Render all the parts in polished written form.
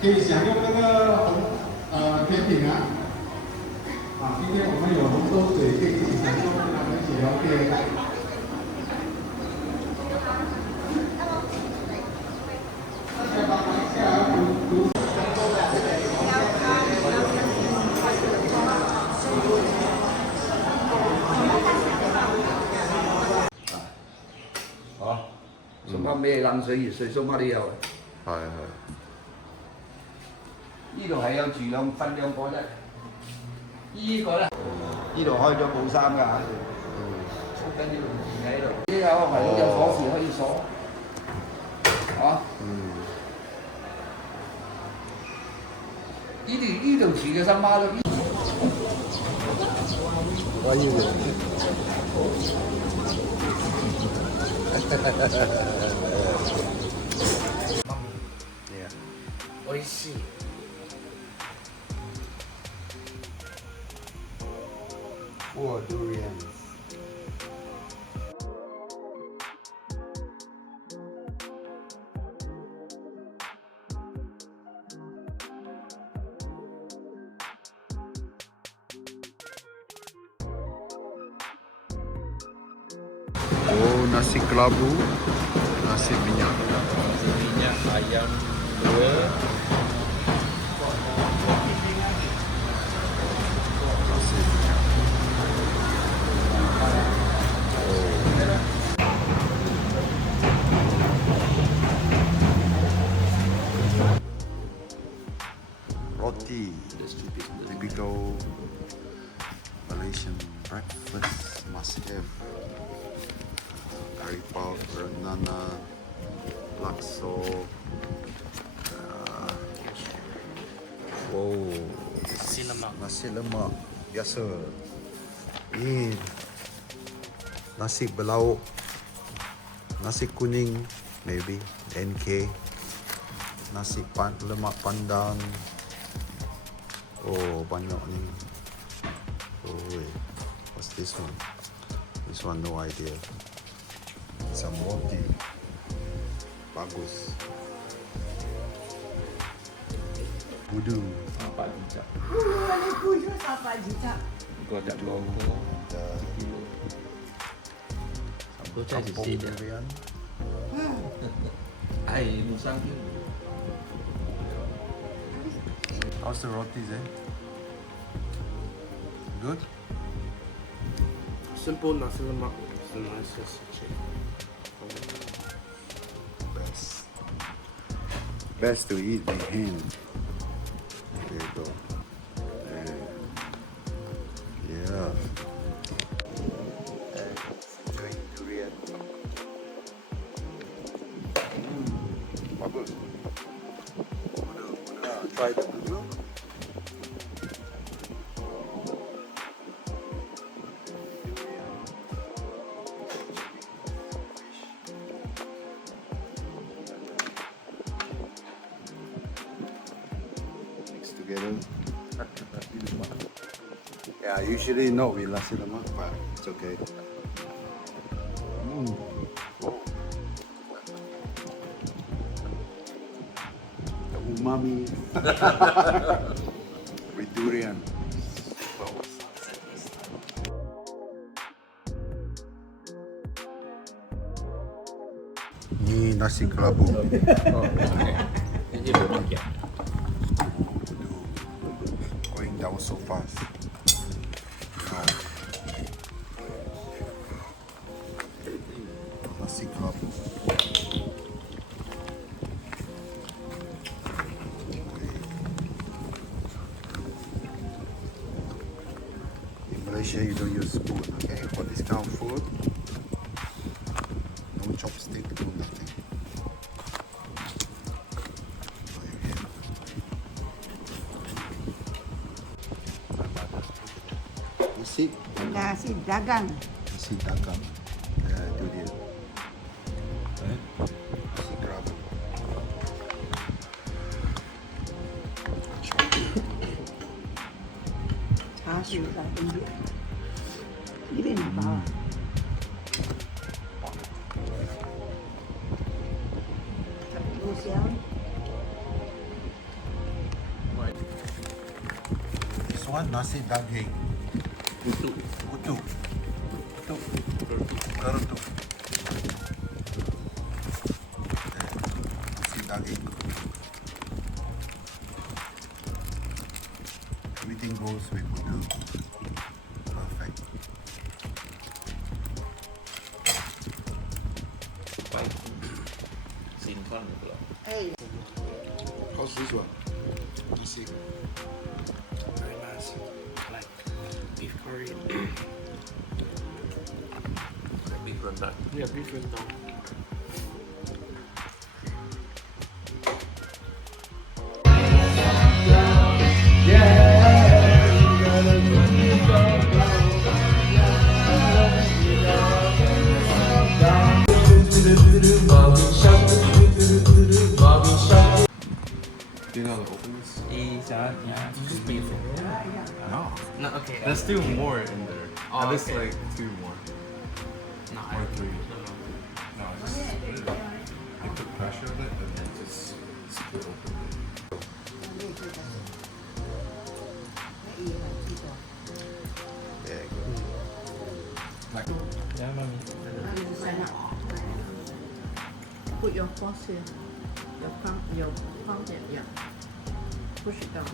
可以享用那个甜品啊。今天我们有红豆水，可以自己享用，跟他们一起聊天。送翻俾你冷水熱水鬆蝦都有。係。呢度係有住分兩個啫。呢個咧，呢度開咗冇衫㗎嚇，跟住喺度。呢個係有鎖匙可以鎖，嚇。呢度住嘅新媽都。我以為。美味しい。Oh, durian. Oh, nasi kelabu, nasi minyak. Nasi minyak ayam dua. Nasi minyak. Roti, typical Malaysian breakfast must have. Curry puff, banana, lakso. Wow, nasi lemak biasa. Ini nasi berlauk, nasi kuning maybe NK, nasi lemak pandang. Oh, banyak ni. Oh wait, what's this one? This one no idea. Some roti. Bagus. Budu. 4 juta. Ada kuyu 4 juta. Kau tak bongkok. Kau cari Kampung sini. durian. Ai musang tu. How's the rotis Good? Simple nasi lemak is the nicest chicken. Best to eat by hand. There you go. Yeah. Enjoying durian. Bagus. Wanna try the budu? Together. Yeah, usually not with nasi lemak, but it's okay. Oh. The umami with durian. Ni nasi kelabu. Ini berpaket. Going down so fast. Nasi kelabu. In Malaysia, you don't use spoon, okay? For this kind of food, no chopstick, no nothing. Nasi dagang. Nasi dagang. Durian. Nasi kerabu. Char siu tại bên dưới. Dưới bên này bò. Cua xéo. one nasi daging. Utuh. Utuh. Utuh. Kerutuk. Nasi daging. Everything goes with utuh. Perfect. Quay xin con được rồi. How's this one? Nasi. Very nice. Like beef curry. Beef rendang. Yeah, beef rendang. Do you know how to open this? Yeah. Just beef. No. No, okay. There's still more in there. Oh, At least okay. like 2 more. No, Or 3. No, just split it up. They put pressure on it and then just split open it. There you go. Like, Yeah, mommy. Sign up. Put your force here. Your palm here. Yeah. Push it down.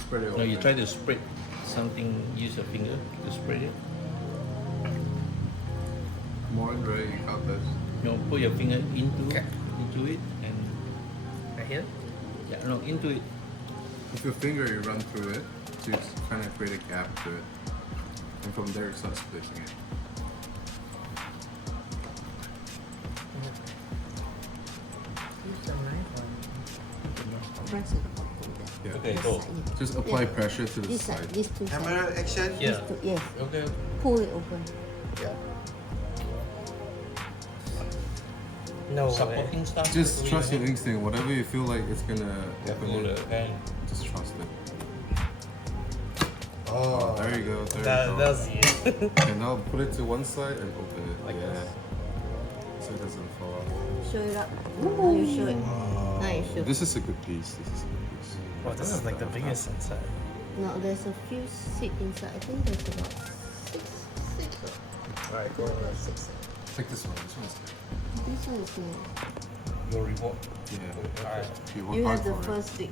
spread it No, open. you try to spread something, use your finger to spread it. More, right? You got this. No, put your finger into Okay. it and right here. yeah, no, into it. With your finger, you run through it to kind of create a gap to it. And from there, you start splitting it. Use the knife or press it. Yeah. Okay, go. Just apply pressure to the This side, side. these two sides. Camera action. Yeah. Yes. Okay. Pull it open. Yeah. No Supporting stuff. Just trust your instinct. Whatever you feel like it's gonna open Pull it, the hand. just trust it. Oh. There you go. There That, you go. that's it. And now put it to one side and open it. Like yeah. this. So it doesn't fall off. Show it up. Now you show it. Now you show. This is a good piece. This is a good piece. Well, this is like the biggest inside. No, there's a few seats inside. I think there's about six. Alright, go About six. Take this one. This one's good. This one is small. Your reward. Yeah. Alright, You work You hard have the for it. first stick.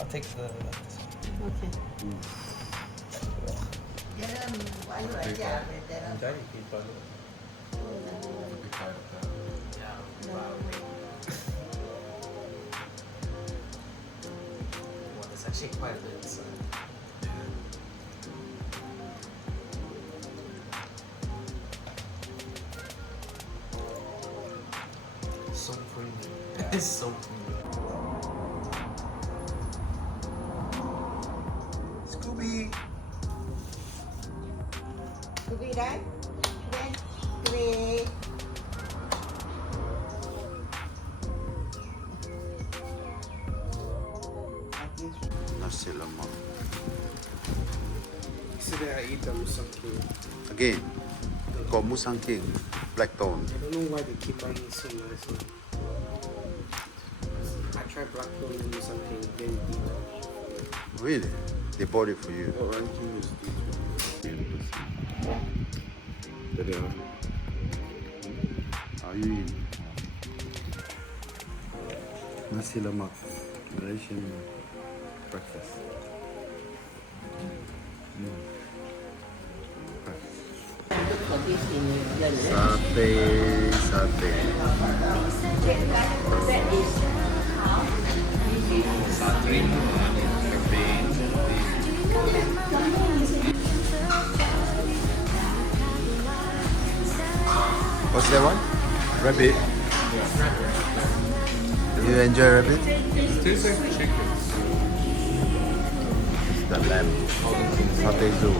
I'll take the. Okay. Big bite. Big bite of that. Well, there's actually quite a bit inside. So creamy. It's so creamy. Scooby. Could be that. Then three. Nasi lemak. Yesterday I ate the musang king. Again, got musang king, black tone. I don't know why they keep buying it so nicely. I tried black tone and musang king, very deep. Really? They bought it for you. What ranking is these? There they are. Are you in? Nasi lemak, Malaysian breakfast. Look for this in your list. Satay, satay. That is What's that one? Rabbit. You enjoy rabbit? It tastes like chicken. The lamb. Satay zoo.